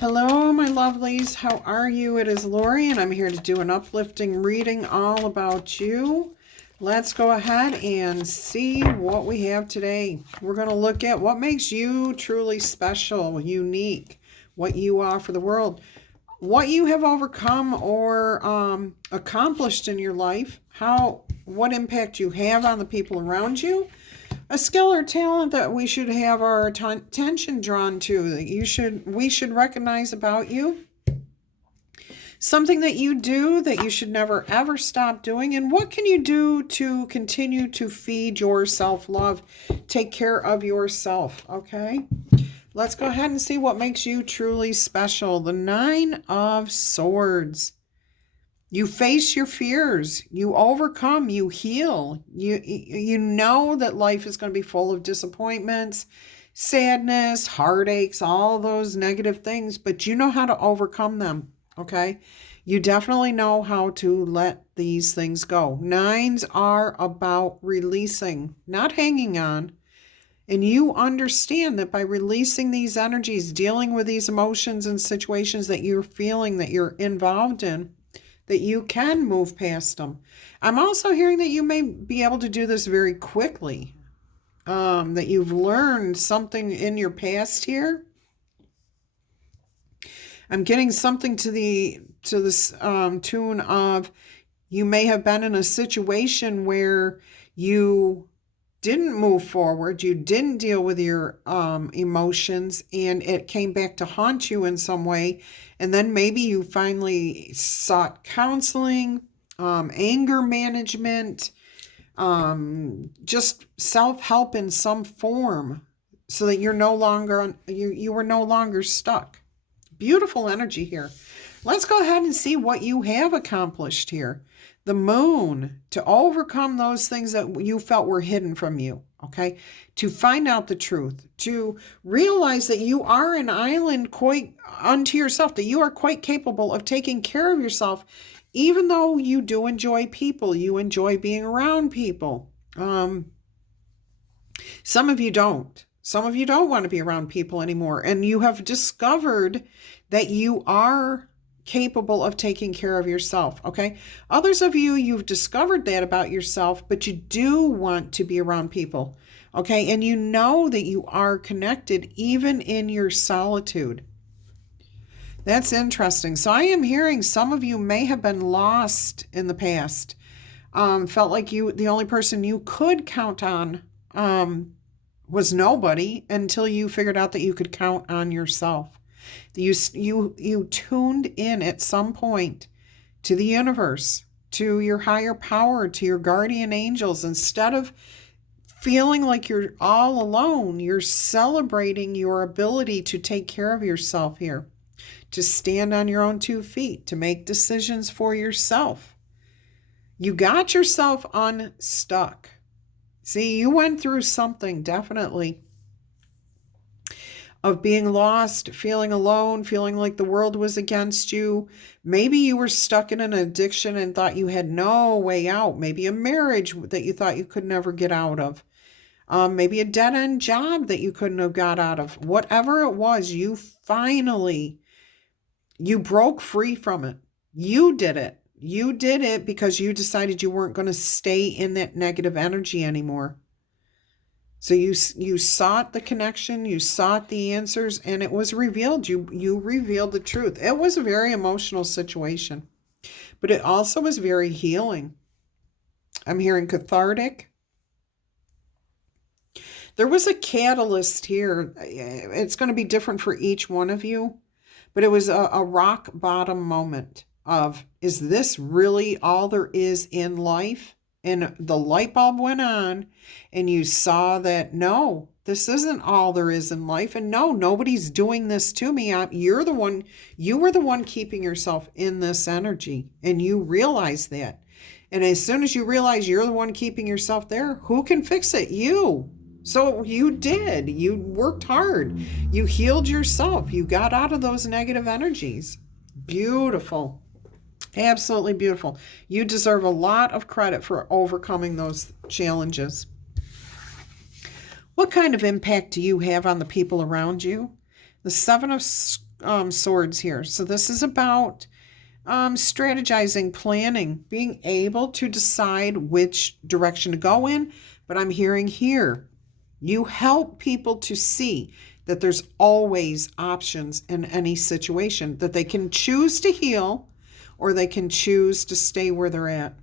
Hello, my lovelies. How are you? It is Laurie, and I'm here to do an uplifting reading all about you. Let's go ahead and see what we have today. We're going to look at what makes you truly special, unique, what you offer the world, what you have overcome or accomplished in your life, what impact you have on the people around you, a skill or talent that we should have our attention drawn to, that we should recognize about you, something that you do that you should never ever stop doing, and what can you do to continue to feed your self-love, take care of yourself. Okay, let's go ahead and see what makes you truly special. The Nine of Swords. You face your fears, you overcome, you heal. You know that life is going to be full of disappointments, sadness, heartaches, all those negative things, but you know how to overcome them, okay? You definitely know how to let these things go. Nines are about releasing, not hanging on. And you understand that by releasing these energies, dealing with these emotions and situations that you're feeling, that you're involved in, that you can move past them. I'm also hearing that you may be able to do this very quickly, that you've learned something in your past here. I'm getting something to this tune of you may have been in a situation where you didn't move forward, you didn't deal with your emotions, and it came back to haunt you in some way. And then maybe you finally sought counseling, anger management, just self-help in some form, so that you're no longer you were no longer stuck. Beautiful energy here. Let's go ahead and see what you have accomplished here. The Moon, to overcome those things that you felt were hidden from you, okay? To find out the truth, to realize that you are an island quite unto yourself, that you are quite capable of taking care of yourself, even though you do enjoy people, you enjoy being around people. Some of you don't. Some of you don't want to be around people anymore, and you have discovered that you are capable of taking care of yourself, okay? Others of you, you've discovered that about yourself, but you do want to be around people, okay? And you know that you are connected even in your solitude. That's interesting. So I am hearing some of you may have been lost in the past, felt like the only person you could count on was nobody until you figured out that you could count on yourself. You tuned in at some point to the universe, to your higher power, to your guardian angels. Instead of feeling like you're all alone, you're celebrating your ability to take care of yourself here, to stand on your own 2 feet, to make decisions for yourself. You got yourself unstuck. See, you went through something, definitely, of being lost, feeling alone, feeling like the world was against you. Maybe you were stuck in an addiction and thought you had no way out. Maybe a marriage that you thought you could never get out of. Maybe a dead-end job that you couldn't have got out of. Whatever it was, you broke free from it. You did it. You did it because you decided you weren't going to stay in that negative energy anymore. So you sought the connection, you sought the answers, and it was revealed. You revealed the truth. It was a very emotional situation, but it also was very healing. I'm hearing cathartic. There was a catalyst here. It's going to be different for each one of you, but it was a rock bottom moment of, is this really all there is in life? And the light bulb went on, and you saw that, no, this isn't all there is in life. And no, nobody's doing this to me. You were the one keeping yourself in this energy, and you realize that. And as soon as you realize you're the one keeping yourself there, who can fix it? You. So you did. You worked hard. You healed yourself. You got out of those negative energies. Beautiful. Absolutely beautiful. You deserve a lot of credit for overcoming those challenges. What kind of impact do you have on the people around you? The Seven of Swords here. So this is about strategizing, planning, being able to decide which direction to go in. But I'm hearing here, you help people to see that there's always options in any situation, that they can choose to heal or they can choose to stay where they're at.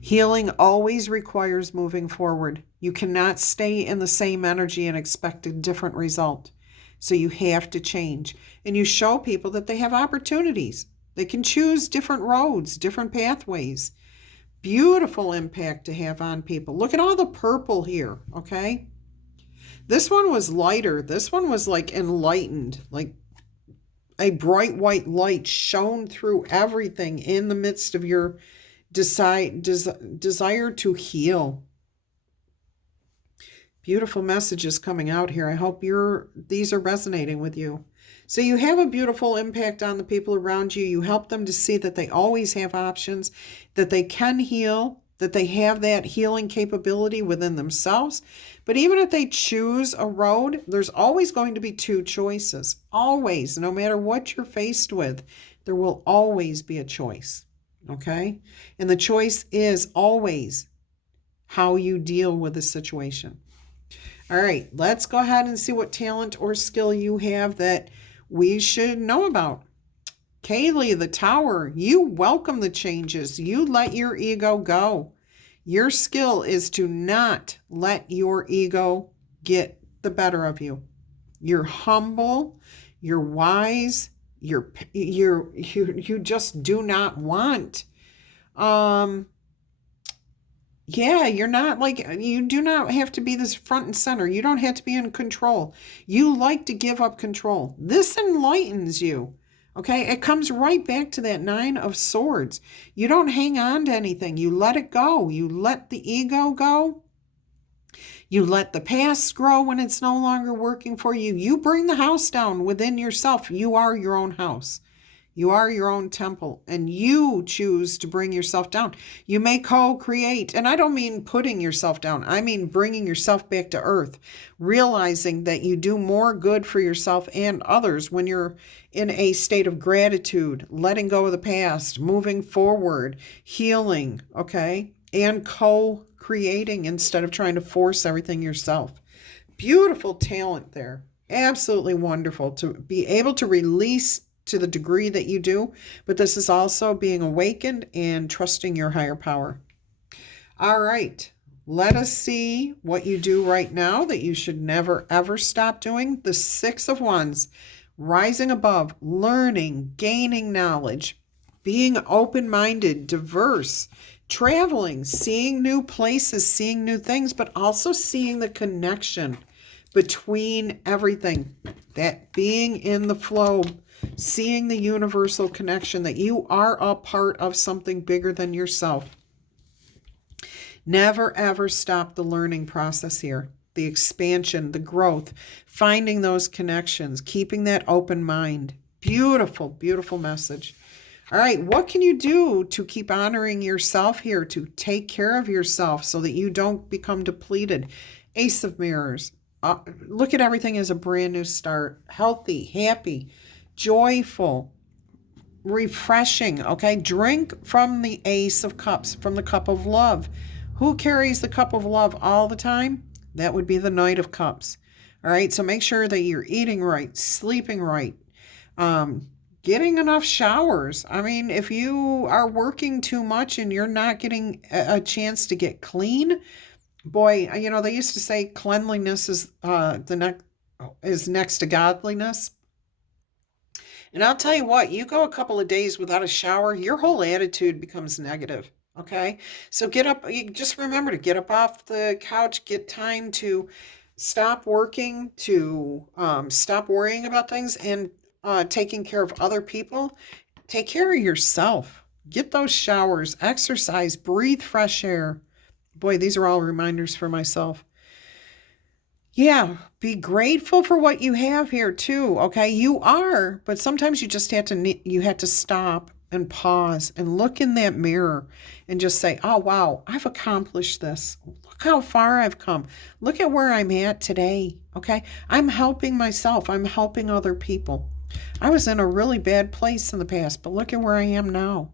Healing always requires moving forward. You cannot stay in the same energy and expect a different result. So you have to change. And you show people that they have opportunities. They can choose different roads, different pathways. Beautiful impact to have on people. Look at all the purple here, okay? This one was lighter. This one was like enlightened, like a bright white light shone through everything in the midst of your desire to heal. Beautiful messages coming out here. I hope these are resonating with you. So you have a beautiful impact on the people around you. You help them to see that they always have options, that they can heal, that they have that healing capability within themselves. But even if they choose a road, there's always going to be two choices. Always, no matter what you're faced with, there will always be a choice. Okay? And the choice is always how you deal with the situation. All right, let's go ahead and see what talent or skill you have that we should know about. Kaylee, the Tower, you welcome the changes. You let your ego go. Your skill is to not let your ego get the better of you. You're humble, you're wise, you just do not want you're not like, you do not have to be this front and center. You don't have to be in control. You like to give up control. This enlightens you. Okay, it comes right back to that 9 of Swords. You don't hang on to anything. You let it go. You let the ego go. You let the past grow when it's no longer working for you. You bring the house down within yourself. You are your own house. You are your own temple, and you choose to bring yourself down. You may co-create, and I don't mean putting yourself down. I mean bringing yourself back to earth, realizing that you do more good for yourself and others when you're in a state of gratitude, letting go of the past, moving forward, healing, okay, and co-creating instead of trying to force everything yourself. Beautiful talent there. Absolutely wonderful to be able to release to the degree that you do, but this is also being awakened and trusting your higher power. All right, let us see what you do right now that you should never ever stop doing. The 6 of Wands, rising above, learning, gaining knowledge, being open-minded, diverse, traveling, seeing new places, seeing new things, but also seeing the connection between everything, that being in the flow, seeing the universal connection, that you are a part of something bigger than yourself. Never ever stop the learning process here, the expansion, the growth, finding those connections, keeping that open mind. Beautiful, beautiful message. All right, what can you do to keep honoring yourself here, to take care of yourself so that you don't become depleted? Ace of Mirrors. Look at everything as a brand new start. Healthy, happy, joyful, refreshing, okay? Drink from the Ace of Cups, from the cup of love. Who carries the cup of love all the time? That would be the Knight of Cups. All right, so make sure that you're eating right, sleeping right, getting enough showers. I mean, if you are working too much and you're not getting a chance to get clean, boy, you know, they used to say cleanliness is next to godliness. And I'll tell you what, you go a couple of days without a shower, your whole attitude becomes negative. Okay, so get up, just remember to get up off the couch, get time to stop working, to stop worrying about things and taking care of other people. Take care of yourself. Get those showers, exercise, breathe fresh air. Boy, these are all reminders for myself. Yeah, be grateful for what you have here too, okay? You are, but sometimes you just have to stop and pause and look in that mirror and just say, oh, wow, I've accomplished this. Look how far I've come. Look at where I'm at today, Okay? I'm helping myself. I'm helping other people. I was in a really bad place in the past, but look at where I am now.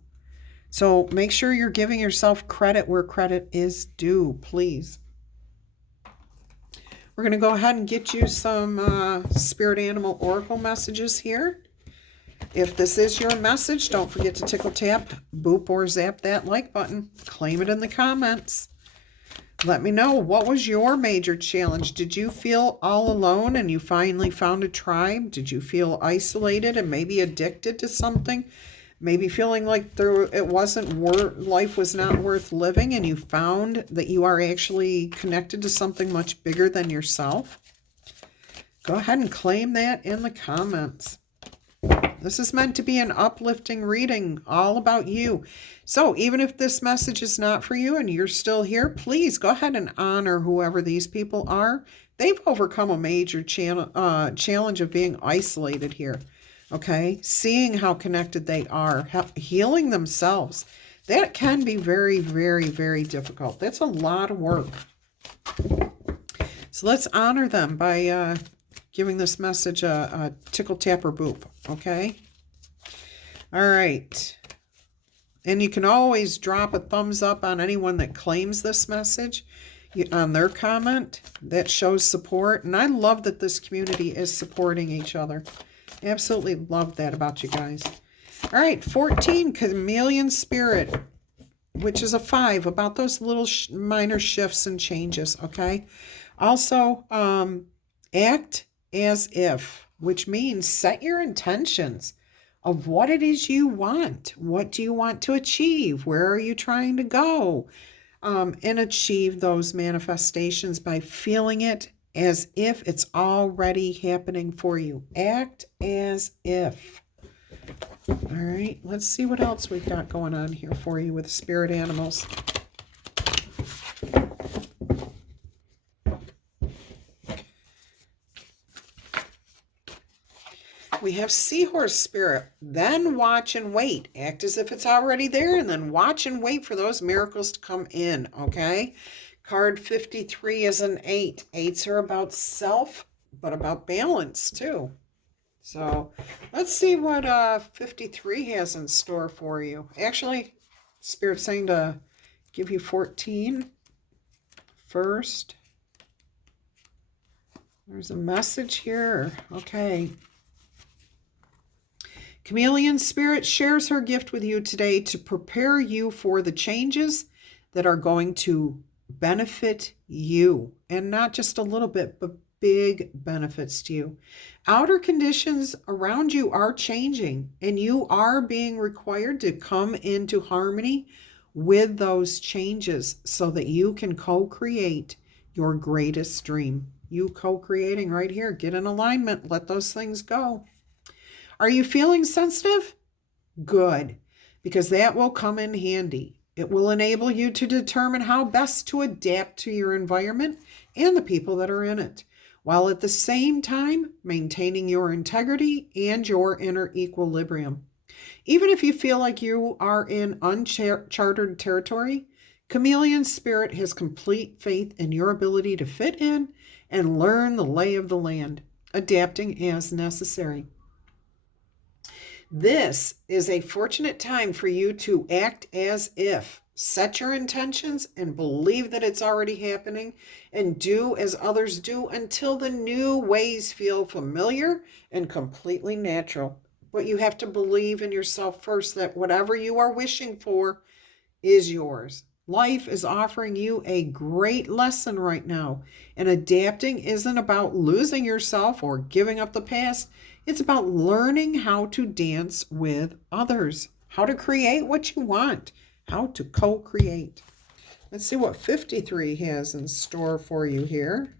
So make sure you're giving yourself credit where credit is due, please. We're going to go ahead and get you some spirit animal oracle messages here. If this is your message, don't forget to tickle tap, boop, or zap that like button. Claim it in the comments. Let me know, what was your major challenge? Did you feel all alone and you finally found a tribe? Did you feel isolated and maybe addicted to something? Maybe feeling like life was not worth living, and you found that you are actually connected to something much bigger than yourself? Go ahead and claim that in the comments. This is meant to be an uplifting reading, all about you. So even if this message is not for you and you're still here, please go ahead and honor whoever these people are. They've overcome a major challenge of being isolated here. Okay, seeing how connected they are, healing themselves. That can be very, very, very difficult. That's a lot of work. So let's honor them by giving this message a tickle, tap, or boop. Okay? All right. And you can always drop a thumbs up on anyone that claims this message on their comment. That shows support. And I love that this community is supporting each other. Absolutely love that about you guys. All right, 14, Chameleon Spirit, which is a 5, about those little minor shifts and changes, okay? Also, act as if, which means set your intentions of what it is you want. What do you want to achieve? Where are you trying to go? And achieve those manifestations by feeling it as if it's already happening for you. Act as if. All right, let's see what else we've got going on here for you with spirit animals. We have Seahorse Spirit. Then watch and wait. Act as if it's already there, and then watch and wait for those miracles to come in, okay? Card 53 is an 8. 8s are about self, but about balance too. So let's see what 53 has in store for you. Actually, Spirit's saying to give you 14 first. There's a message here. Okay. Chameleon Spirit shares her gift with you today to prepare you for the changes that are going to benefit you, and not just a little bit, but big benefits to you. Outer conditions around you are changing, and you are being required to come into harmony with those changes so that you can co-create your greatest dream. You co-creating right here. Get in alignment. Let those things go. Are you feeling sensitive? Good, because that will come in handy. It will enable you to determine how best to adapt to your environment and the people that are in it, while at the same time maintaining your integrity and your inner equilibrium. Even if you feel like you are in uncharted territory, Chameleon Spirit has complete faith in your ability to fit in and learn the lay of the land, adapting as necessary. This is a fortunate time for you to act as if. Set your intentions and believe that it's already happening, and do as others do until the new ways feel familiar and completely natural. But you have to believe in yourself first, that whatever you are wishing for is yours. Life is offering you a great lesson right now, and adapting isn't about losing yourself or giving up the past. It's about learning how to dance with others, how to create what you want, how to co-create. Let's see what 53 has in store for you here.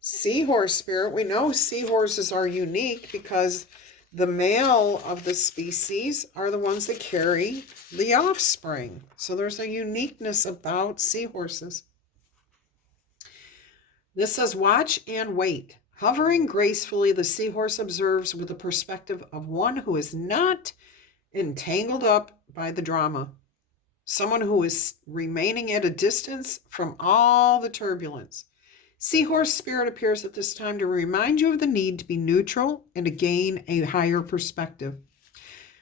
Seahorse Spirit. We know seahorses are unique because the male of the species are the ones that carry the offspring. So there's a uniqueness about seahorses. This says, watch and wait. Hovering gracefully, the seahorse observes with the perspective of one who is not entangled up by the drama. Someone who is remaining at a distance from all the turbulence. Seahorse spirit appears at this time to remind you of the need to be neutral and to gain a higher perspective,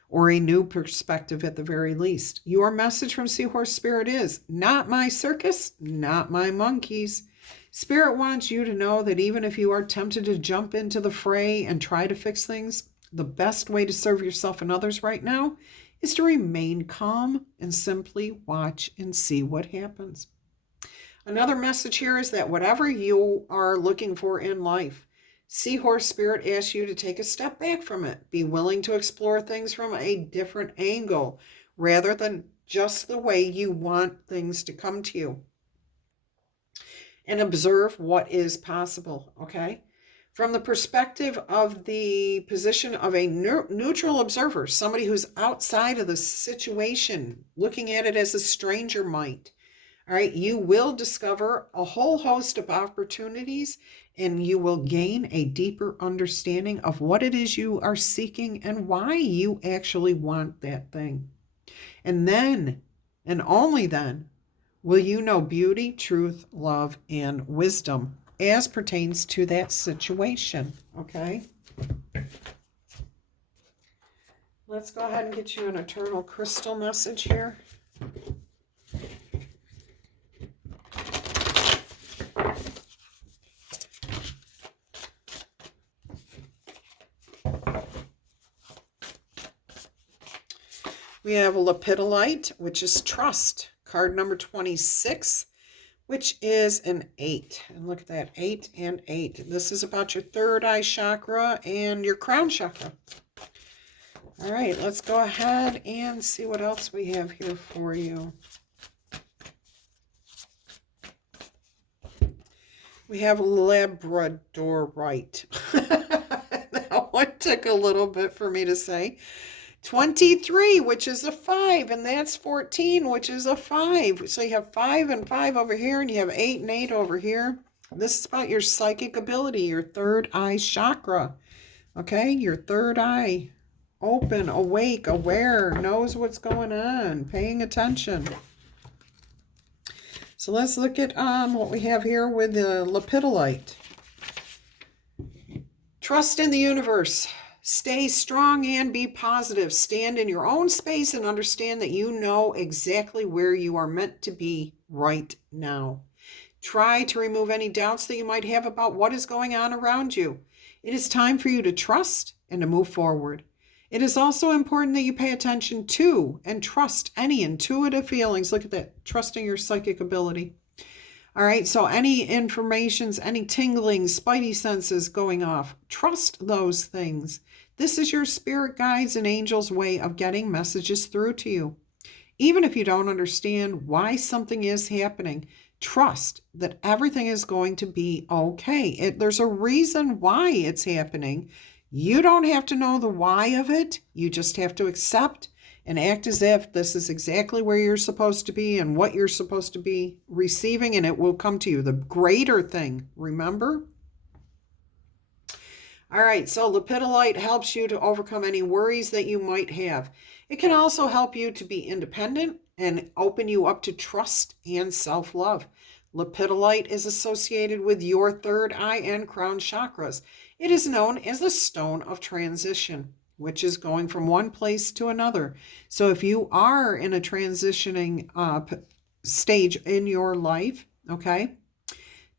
or a new perspective at the very least. Your message from Seahorse Spirit is, not my circus, not my monkeys. Spirit wants you to know that even if you are tempted to jump into the fray and try to fix things, the best way to serve yourself and others right now is to remain calm and simply watch and see what happens. Another message here is that whatever you are looking for in life, Seahorse Spirit asks you to take a step back from it. Be willing to explore things from a different angle rather than just the way you want things to come to you. And observe what is possible, okay? From the perspective of the position of a neutral observer, somebody who's outside of the situation, looking at it as a stranger might, all right, you will discover a whole host of opportunities and you will gain a deeper understanding of what it is you are seeking and why you actually want that thing. And then, and only then, will you know beauty, truth, love, and wisdom as pertains to that situation, okay? Let's go ahead and get you an eternal crystal message here. We have a lepidolite, which is trust. Card number 26, which is an 8. And look at that, 8 and 8. This is about your third eye chakra and your crown chakra. All right, let's go ahead and see what else we have here for you. We have labradorite. That one took a little bit for me to say. 23, which is a 5, and that's 14, which is a 5. So you have 5 and 5 over here, and you have 8 and 8 over here. This is about your psychic ability, your third eye chakra. Okay, your third eye, open, awake, aware, knows what's going on, paying attention. So let's look at what we have here with the lepidolite. Trust in the universe. Stay strong and be positive. Stand in your own space and understand that you know exactly where you are meant to be right now. Try to remove any doubts that you might have about what is going on around you. It is time for you to trust and to move forward. It is also important that you pay attention to and trust any intuitive feelings. Look at that, trusting your psychic ability. All right, so any informations, any tingling, spidey senses going off, trust those things. This is your spirit guides and angels' way of getting messages through to you. Even if you don't understand why something is happening, trust that everything is going to be okay. There's a reason why it's happening. You don't have to know the why of it. You just have to accept and act as if this is exactly where you're supposed to be and what you're supposed to be receiving, and it will come to you. The greater thing, remember? All right, so lepidolite helps you to overcome any worries that you might have. It can also help you to be independent and open you up to trust and self-love. Lepidolite is associated with your third eye and crown chakras. It is known as the stone of transition, which is going from one place to another. So if you are in a transitioning stage in your life, okay,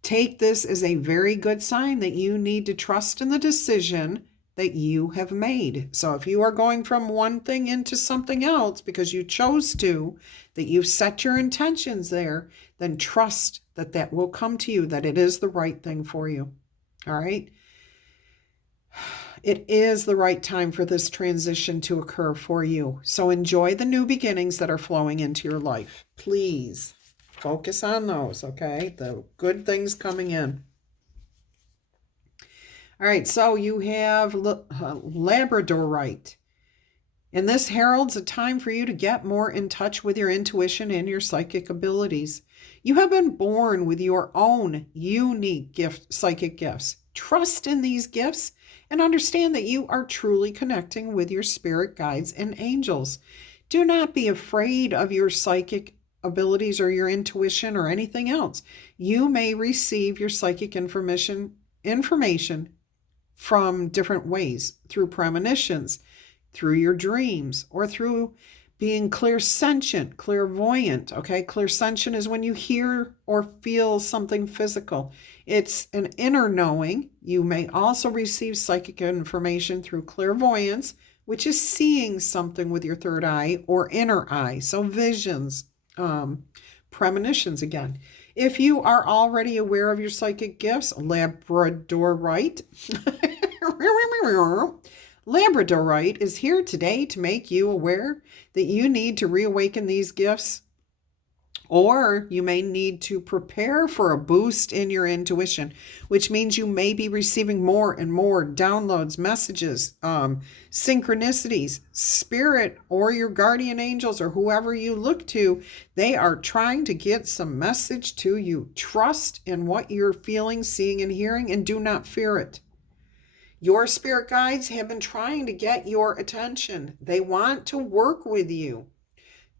take this as a very good sign that you need to trust in the decision that you have made. So if you are going from one thing into something else because you chose to, that you've set your intentions there, then trust that that will come to you, that it is the right thing for you. All right? It is the right time for this transition to occur for you. So enjoy the new beginnings that are flowing into your life. Please focus on those, okay? The good things coming in. All right, so you have labradorite. And this heralds a time for you to get more in touch with your intuition and your psychic abilities. You have been born with your own unique psychic gifts. Trust in these gifts and understand that you are truly connecting with your spirit guides and angels. Do not be afraid of your psychic abilities or your intuition or anything else. You may receive your psychic information from different ways, through premonitions, through your dreams, or through being clairsentient, clairvoyant. Okay, clairsentient is when you hear or feel something physical. It's an inner knowing. You may also receive psychic information through clairvoyance, which is seeing something with your third eye or inner eye. So visions, premonitions again. If you are already aware of your psychic gifts, Labradorite. Labradorite is here today to make you aware that you need to reawaken these gifts, or you may need to prepare for a boost in your intuition, which means you may be receiving more and more downloads, messages, synchronicities. Spirit or your guardian angels or whoever you look to, they are trying to get some message to you. Trust in what you're feeling, seeing, and hearing, and do not fear it. Your spirit guides have been trying to get your attention. They want to work with you.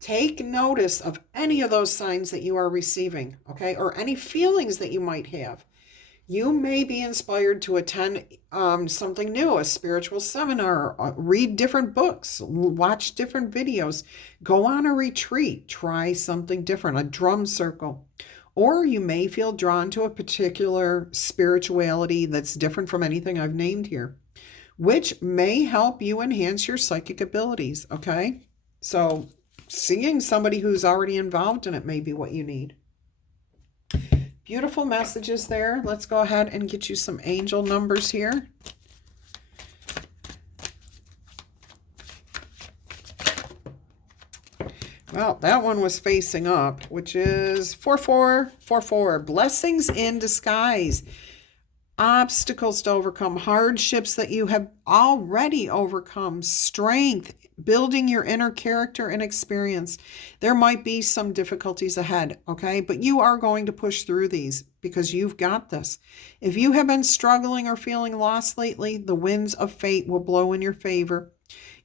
Take notice of any of those signs that you are receiving, okay, or any feelings that you might have. You may be inspired to attend something new, a spiritual seminar, read different books, watch different videos, go on a retreat, try something different, a drum circle. Or you may feel drawn to a particular spirituality that's different from anything I've named here, which may help you enhance your psychic abilities, okay? So seeing somebody who's already involved in it may be what you need. Beautiful messages there. Let's go ahead and get you some angel numbers here. Well, that one was facing up, which is 4444. Blessings in disguise. Obstacles to overcome, hardships that you have already overcome, strength, building your inner character and experience. There might be some difficulties ahead, okay? But you are going to push through these because you've got this. If you have been struggling or feeling lost lately, the winds of fate will blow in your favor.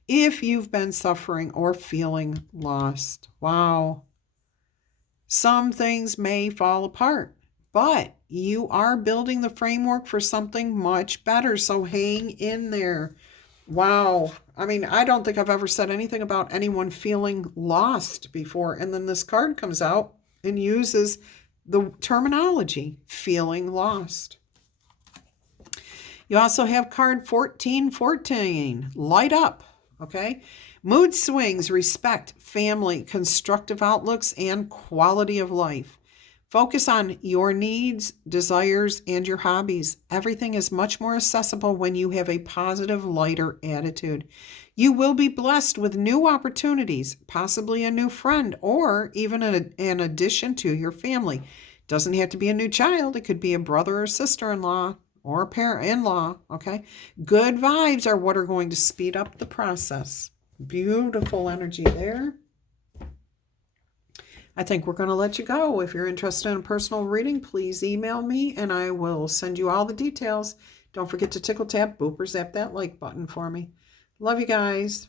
If you've been suffering or feeling lost, wow. Some things may fall apart, but you are building the framework for something much better. So hang in there. Wow. I mean, I don't think I've ever said anything about anyone feeling lost before. And then this card comes out and uses the terminology, feeling lost. You also have card 1414, light up. Okay. Mood swings, respect, family, constructive outlooks, and quality of life. Focus on your needs, desires, and your hobbies. Everything is much more accessible when you have a positive, lighter attitude. You will be blessed with new opportunities, possibly a new friend, or even an addition to your family. Doesn't have to be a new child. It could be a brother or sister-in-law or a parent-in-law, okay? Good vibes are what are going to speed up the process. Beautiful energy there. I think we're going to let you go. If you're interested in a personal reading, please email me and I will send you all the details. Don't forget to tickle, tap, boop, or zap that like button for me. Love you guys.